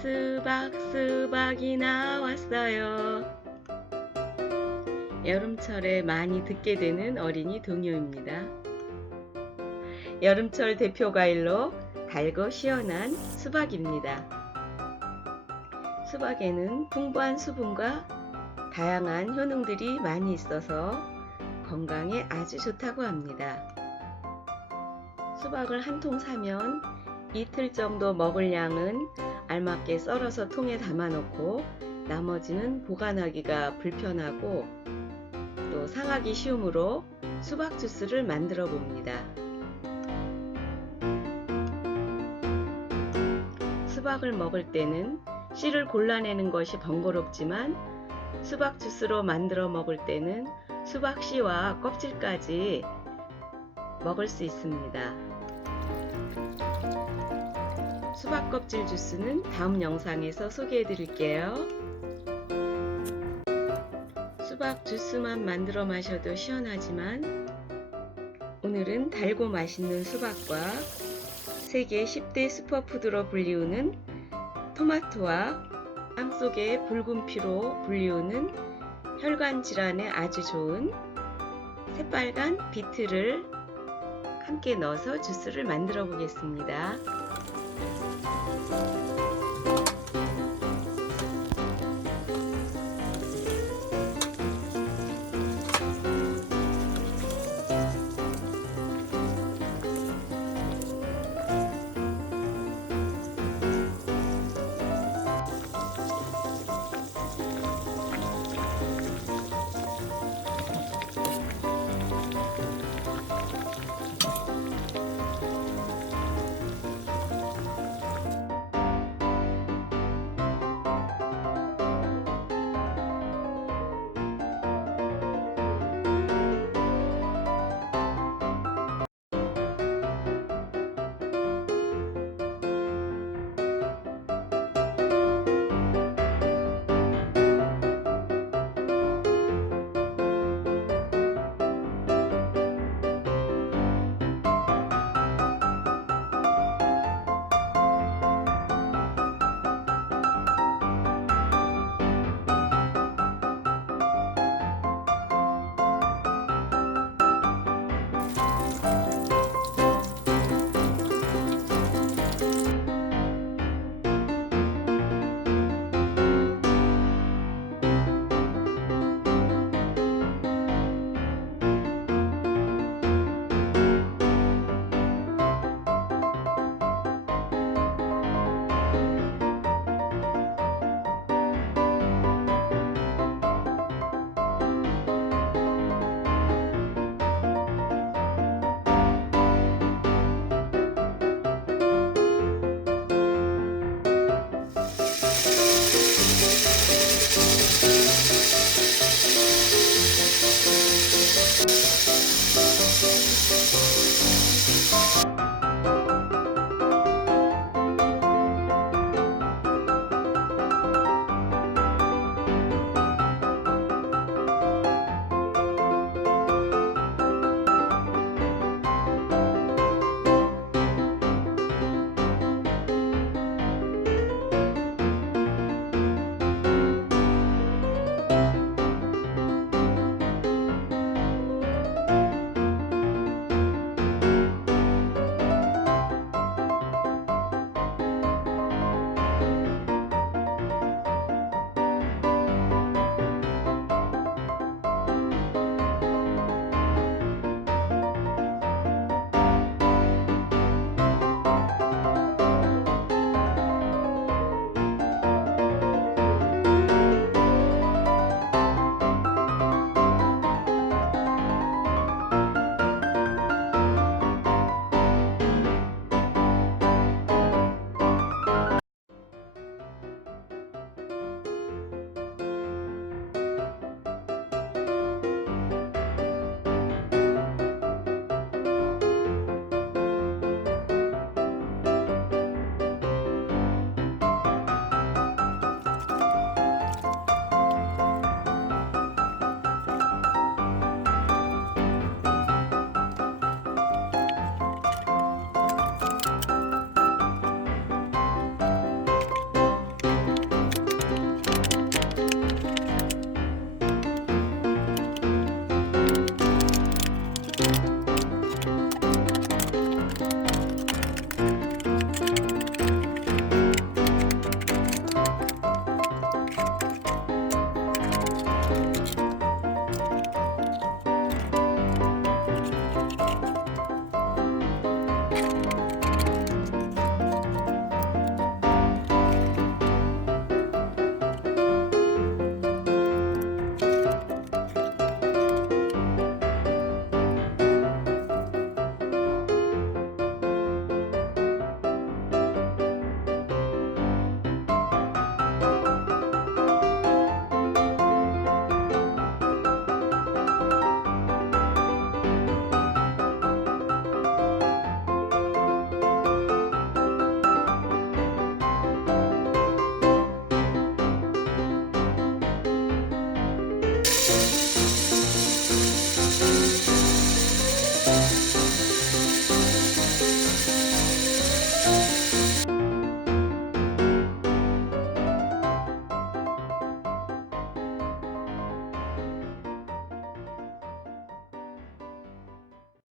수박이 나왔어요. 여름철에 많이 듣게 되는 어린이童謡입니다. 여름철 대표 과일로 달고 시원한 수박입니다. 수박에는 풍부한 수분과 다양한 효능들이 많이 있어서 건강에 아주 좋다고 합니다. 수박을 한 통 사면 이틀 정도 먹을 양은 알맞게 썰어서 통에 담아놓고 나머지는 보관하기가 불편하고 또 상하기 쉬우므로 수박 주스를 만들어 봅니다. 수박을 먹을 때는 씨를 골라내는 것이 번거롭지만 수박 주스로 만들어 먹을 때는 수박 씨와 껍질까지 먹을 수 있습니다. 수박 껍질 주스는 다음 영상에서 소개해 드릴게요. 수박 주스만 만들어 마셔도 시원하지만 오늘은 달고 맛있는 수박과 세계 10대 슈퍼푸드로 불리우는 토마토와 땀 속의 붉은 피로 불리우는 혈관 질환에 아주 좋은 새빨간 비트를 함께 넣어서 주스를 만들어 보겠습니다.